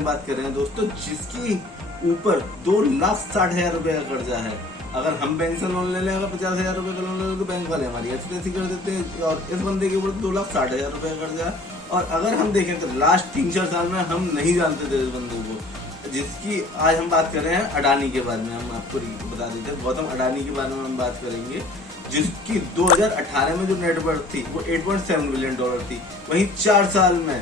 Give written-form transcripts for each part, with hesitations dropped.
में बात कर रहे हैं दोस्तों, जिसकी ऊपर 2,60,000 रुपए का कर्जा है। अगर हम बैंक से लोन ले लें, अगर 50,000 रुपए का लोन ले लें तो बैंक वाले हमारी ऐसी तैसी कर देते हैं। और इस बंदे के ऊपर 2,60,000 रुपए का कर्जा है। और अगर हम देखें तो लास्ट 3-4 साल में हम नहीं जानते थे इस बंदे को, जिसकी आज हम बात कर रहे हैं अडानी के बारे में। हम आपको बता देते हैं, गौतम अडानी के बारे में हम बात करेंगे, जिसकी 2018 में जो नेटवर्थ थी वो $8.7 बिलियन थी। वहीं 4 साल में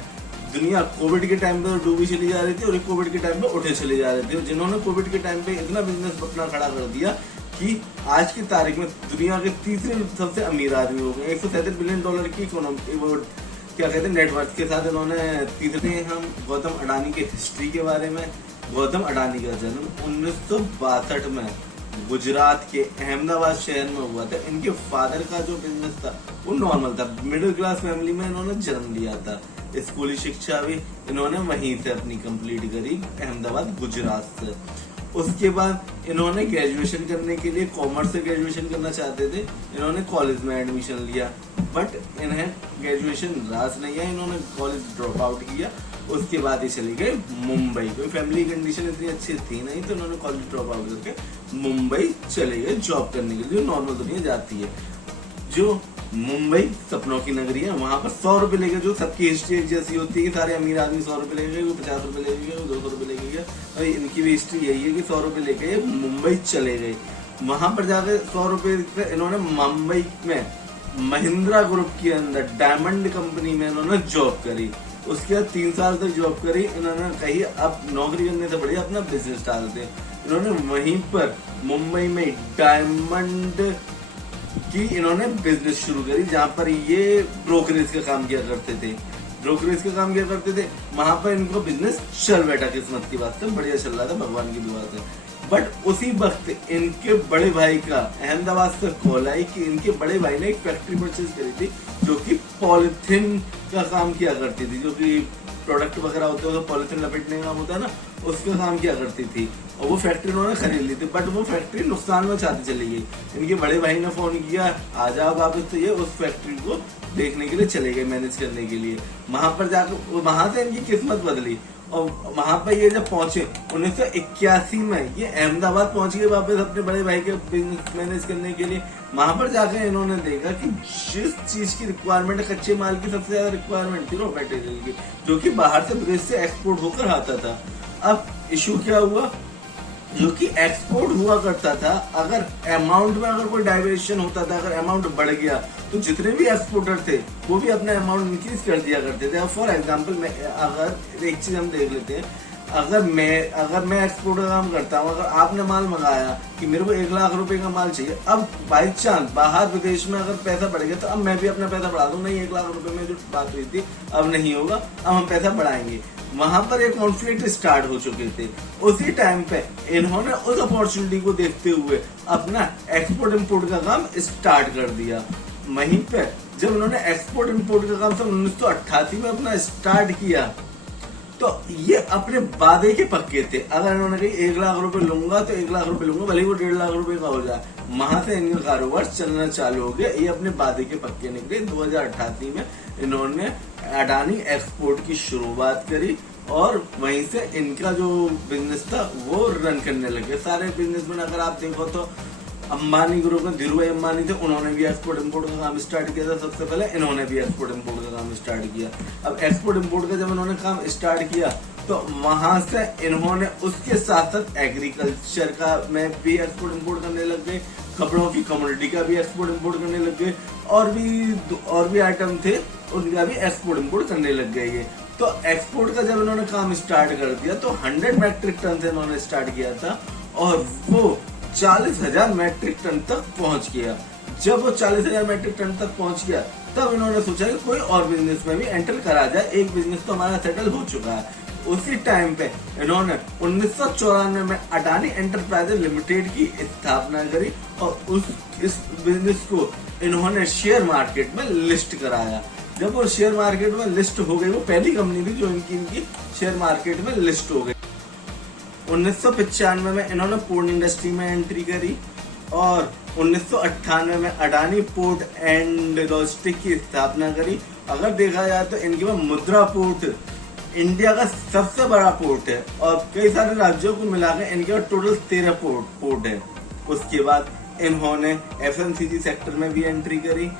दुनिया कोविड के टाइम पे डूबी चली जा रही थी और कोविड के टाइम पे उठे चले जा रहे थे। और जिन्होंने कोविड के टाइम पे इतना बिजनेस अपना खड़ा कर दिया कि आज की तारीख में दुनिया के तीसरे सबसे अमीर आदमी हो गए। $137 बिलियन की इकोनॉमी, वो क्या कहते हैं, नेटवर्थ के साथ इन्होंने तीसरे। हम गौतम अडानी की हिस्ट्री के बारे में। गौतम अडानी का जन्म 1962 में गुजरात के अहमदाबाद शहर में हुआ था। इनके फादर का जो बिजनेस था वो नॉर्मल था, मिडिल क्लास फैमिली में इन्होंने जन्म लिया था। स्कूली शिक्षा भी इन्होंने वहीं से अपनी कंप्लीट करी, अहमदाबाद गुजरात से। उसके बाद इन्होंने ग्रेजुएशन करने के लिए, कॉमर्स से ग्रेजुएशन करना चाहते थे, इन्होंने कॉलेज में एडमिशन लिया, बट इन्हें ग्रेजुएशन रास नहीं आया, इन्होंने कॉलेज ड्रॉप आउट किया। उसके बाद ये चले गए मुंबई। कोई फैमिली कंडीशन इतनी अच्छी थी नहीं, तो इन्होंने कॉलेज ड्रॉप आउट करके मुंबई चले गए जॉब करने के लिए, जो नॉर्मल दुनिया जाती है। जो मुंबई सपनों की नगरी है, वहां पर 100 रुपए लेके, जो सबकी हिस्ट्री एक जैसी होती है कि सारे अमीर आदमी 100 रुपए लेके गए, वो 50 रुपए लेके गए, वो 200 रुपए लेके गया। और इनकी भी हिस्ट्री यही है कि 100 रुपए लेके मुंबई चले गए। वहां पर जाकर 100 रुपए इन्होंने मुंबई में महिंद्रा ग्रुप के अंदर डायमंड कंपनी में इन्होंने जॉब करी। उसके बाद 3 साल तक जॉब करी। इन्होंने कही अब नौकरी करने से बढ़िया अपना बिजनेस डालते। इन्होंने वहीं पर मुंबई में डायमंड की इन्होंने बिजनेस शुरू करी, जहां पर ये ब्रोकरेज का काम किया करते थे। वहां पर इनको बिजनेस चल बैठा, किस्मत की बात से बढ़िया चल रहा था, भगवान की दुआ से। बट उसी वक्त इनके बड़े भाई का अहमदाबाद से कॉल आई कि इनके बड़े भाई ने एक फैक्ट्री परचेज करी थी, जो कि पॉलिथीन का काम किया करती थी, जो कि प्रोडक्ट वगैरह होते हैं तो पॉलिथीन लपेटने का काम होता है ना, उसका काम किया करती थी। और वो फैक्ट्री उन्होंने खरीद ली थी, बट वो फैक्ट्री नुकसान में चाहती चली गई। इनके बड़े भाई ने फोन किया, आ जाओ वापस, तो ये उस फैक्ट्री को देखने के लिए चले गए, मैनेज करने के लिए। वहां पर जाकर वहां से इनकी किस्मत बदली। और वहां पर ये जब पहुंचे 1981 में, ये अहमदाबाद पहुंच गए वापस अपने बड़े भाई के बिजनेस मैनेज करने के लिए। वहां पर जाकर इन्होंने देखा कि जिस चीज की रिक्वायरमेंट, कच्चे माल की सबसे ज्यादा रिक्वायरमेंट थी रॉ मटेरियल की, जो कि बाहर से विदेश से एक्सपोर्ट होकर आता था। अब इशू क्या हुआ, जो कि एक्सपोर्ट हुआ करता था, अगर अमाउंट में अगर कोई डाइवर्शन होता था, अगर अमाउंट बढ़ गया, तो जितने भी एक्सपोर्टर थे वो भी अपना अमाउंट इंक्रीज कर दिया करते थे। फॉर एग्जांपल, अगर एक चीज हम देख लेते हैं, अगर मैं एक्सपोर्ट का काम करता हूँ, अगर आपने माल मंगाया कि मेरे को 1 लाख रुपए का माल चाहिए, अब बाई चांस बाहर विदेश में अगर पैसा बढ़ गया, तो अब मैं भी अपना पैसा बढ़ा दूं। नहीं, 1 लाख रुपए में जो बात हुई थी अब नहीं होगा, अब हम पैसा बढ़ाएंगे। वहां पर एक कॉन्फ्लिक्ट स्टार्ट हो चुके थे। उसी टाइम पे इन्होंने उस अपॉर्चुनिटी को देखते हुए अपना एक्सपोर्ट इम्पोर्ट का काम स्टार्ट कर दिया। वहीं पे जब उन्होंने एक्सपोर्ट इम्पोर्ट का काम 1988 में अपना स्टार्ट किया, तो ये अपने वादे के पक्के थे। अगर इन्होंने कही 1 लाख रुपए लूंगा तो 1 लाख रुपए लूंगा, भले वो 1.5 लाख रुपए का हो जाए। वहां से इनका कारोबार चलना चालू हो गया। ये अपने वादे के पक्के निकले। 2088 में इन्होंने अडानी एक्सपोर्ट की शुरुआत करी और वहीं से इनका जो बिजनेस था वो रन करने लगे। सारे बिजनेसमैन अगर आप देखो तो अंबानी ग्रुप में धीरू भाई अंबानी थे, उन्होंने भी एक्सपोर्ट इम्पोर्ट का काम स्टार्ट किया था। सबसे पहले इन्होंने भी एक्सपोर्ट इम्पोर्ट का काम स्टार्ट किया। अब एक्सपोर्ट इम्पोर्ट का जब इन्होंने काम स्टार्ट किया, तो वहां से इन्होंने उसके साथ साथ एग्रीकल्चर का में भी एक्सपोर्ट इम्पोर्ट करने लग गए, कपड़ों की कमोडिटी का भी एक्सपोर्ट इम्पोर्ट करने लग गए, और भी आइटम थे उनका भी एक्सपोर्ट इम्पोर्ट करने लग गए। तो एक्सपोर्ट का जब इन्होंने काम स्टार्ट कर दिया, तो 100 मैट्रिक टन से इन्होंने स्टार्ट किया था और वो 40,000 मैट्रिक टन तक पहुंच गया। जब वो 40,000 मैट्रिक टन तक पहुंच गया, तब इन्होंने सोचा कि कोई और बिजनेस में भी एंटर करा जाए। एक बिजनेस तो हमारा सेटल हो चुका है। उसी टाइम पे इन्होंने 1994 में अडानी एंटरप्राइजेज लिमिटेड की स्थापना करी और इस बिजनेस को इन्होंने शेयर मार्केट में लिस्ट कराया। जब वो शेयर मार्केट में लिस्ट हो गई, वो पहली कंपनी थी जो इनकी शेयर मार्केट में लिस्ट हो गई। 1995 में इन्होंने पोर्ट इंडस्ट्री में एंट्री करी और 1998 में अडानी पोर्ट एंड लॉजिस्टिक की स्थापना करी। अगर देखा जाए तो इनके पास मुद्रा पोर्ट इंडिया का सबसे बड़ा पोर्ट है और कई सारे राज्यों को मिलाकर इनके टोटल 13 पोर्ट है। उसके बाद इन्होंने FMCG सेक्टर में भी एंट्री करी,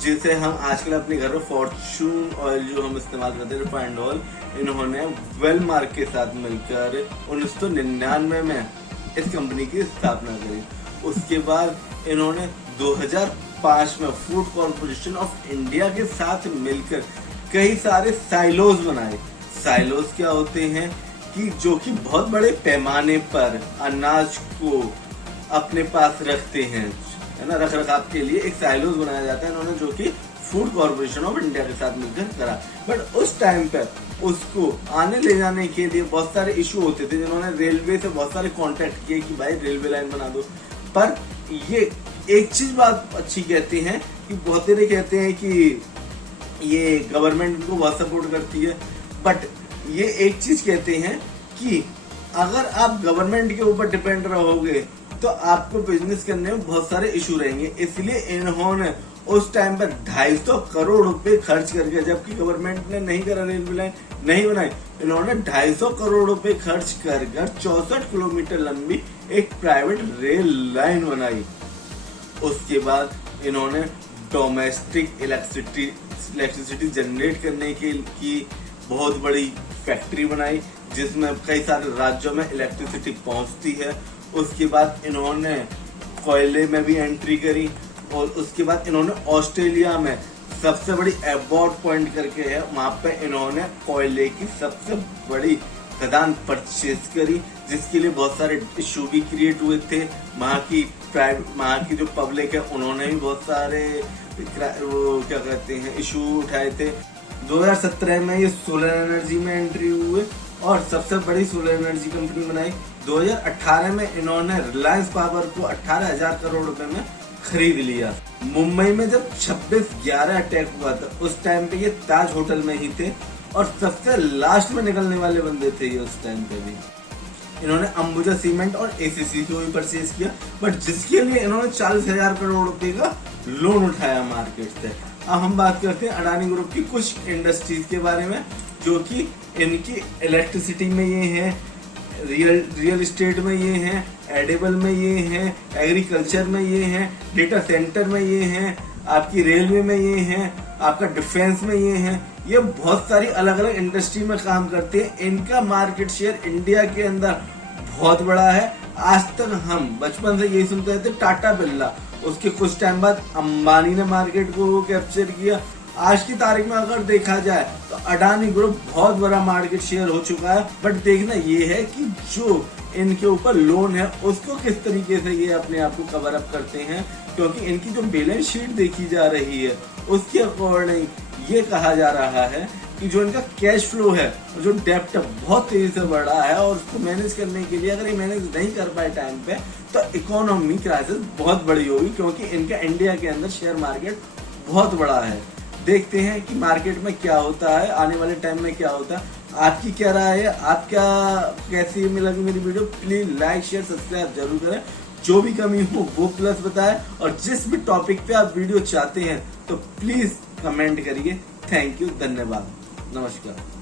जिसे हम आजकल अपने घर में फॉर्चून ऑयल जो हम इस्तेमाल करते हैं, रिफाइंड ऑयल, इन्होंने वेलमार्क के साथ मिलकर 1999 में इस कंपनी की स्थापना करी। उसके बाद इन्होंने 2005 में फूड कॉर्पोरेशन ऑफ इंडिया के साथ मिलकर कई सारे साइलोज बनाए। साइलोज क्या होते हैं कि जो कि बहुत बड़े पैमाने पर अनाज को अपने पास रखते हैं, है ना, रख रखाव के लिए एक साइलोज बनाया जाता है इन्होंने, जो कि फूड कॉर्पोरेशन ऑफ इंडिया के साथ मिलकर करा। बट उस टाइम पर उसको आने ले जाने के लिए बहुत सारे इशू होते थे, जिन्होंने रेलवे से बहुत सारे कॉन्टेक्ट किए कि भाई रेलवे लाइन बना दो। पर ये एक चीज बात अच्छी कहते हैं कि बहुत सारे कहते हैं कि ये गवर्नमेंट को बहुत सपोर्ट करती है, बट ये एक चीज कहते हैं कि अगर आप गवर्नमेंट के ऊपर डिपेंड रहोगे तो आपको बिजनेस करने में बहुत सारे इशू रहेंगे। इसलिए इन्होंने उस टाइम पर 250 करोड़ रुपए खर्च करके, जबकि गवर्नमेंट ने नहीं करा, रेलवे लाइन नहीं बनाई, इन्होंने 250 करोड़ रुपए खर्च कर 64 किलोमीटर लंबी एक प्राइवेट रेल लाइन बनाई। उसके बाद इन्होंने डोमेस्टिक इलेक्ट्रिसिटी जनरेट करने की बहुत बड़ी फैक्ट्री बनाई, जिसमें कई सारे राज्यों में इलेक्ट्रिसिटी पहुंचती है। उसके बाद इन्होंने कोयले में भी एंट्री करी और उसके बाद इन्होंने ऑस्ट्रेलिया में सबसे बड़ी एबॉर्ड पॉइंट करके है, वहां पे इन्होंने कोयले की सबसे बड़ी खदान परचेज करी, जिसके लिए बहुत सारे इशू भी क्रिएट हुए थे। वहाँ की जो पब्लिक है उन्होंने भी बहुत सारे वो क्या कहते हैं इशू उठाए थे। 2017 में ये सोलर एनर्जी में एंट्री हुए और सबसे बड़ी सोलर एनर्जी कंपनी बनाई। 2018 में इन्होंने रिलायंस पावर को 18,000 करोड़ रुपए में खरीद लिया। मुंबई में जब 26/11 अटैक हुआ था, उस टाइम पे ये ताज होटल में ही थे और सबसे लास्ट में निकलने वाले बंदे थे ये उस टाइम पे भी। इन्होंने अंबुजा सीमेंट और ACC को भी परचेज किया, बट जिसके लिए इन्होंने 40,000 करोड़ रुपए का लोन उठाया मार्केट से। अब हम बात करते हैं अडानी ग्रुप की कुछ इंडस्ट्रीज के बारे में, जो कि इनकी इलेक्ट्रिसिटी में ये है, रियल एस्टेट में ये है, एडिबल में ये है, एग्रीकल्चर में ये है, डेटा सेंटर में ये है, आपकी रेलवे में ये है, आपका डिफेंस में ये है। ये बहुत सारी अलग अलग इंडस्ट्री में काम करते हैं। इनका मार्केट शेयर इंडिया के अंदर बहुत बड़ा है। आज तक हम बचपन से यही सुनते थे टाटा बिरला, उसके कुछ टाइम बाद अंबानी ने मार्केट को कैप्चर किया। आज की तारीख में अगर देखा जाए तो अडानी ग्रुप बहुत बड़ा मार्केट शेयर हो चुका है। बट देखना ये है कि जो इनके ऊपर लोन है उसको किस तरीके से ये अपने आप को कवर अप करते हैं, क्योंकि इनकी जो बैलेंस शीट देखी जा रही है उसके अकॉर्डिंग ये कहा जा रहा है कि जो इनका कैश फ्लो है, जो डेप्ट बहुत तेजी से बढ़ रहा है और उसको मैनेज करने के लिए अगर ये मैनेज नहीं कर पाए टाइम पे तो इकोनॉमी क्राइसिस बहुत बड़ी होगी, क्योंकि इनका इंडिया के अंदर शेयर मार्केट बहुत बड़ा है। देखते हैं कि मार्केट में क्या होता है, आने वाले टाइम में क्या होता है। आपकी क्या राय है, आप क्या कैसी लगी मेरी video? Please like share subscribe जरूर करें। जो भी कमी हो वो प्लस बताएं और जिस भी टॉपिक पे आप वीडियो चाहते हैं तो प्लीज कमेंट करिए। थैंक यू, धन्यवाद, नमस्कार।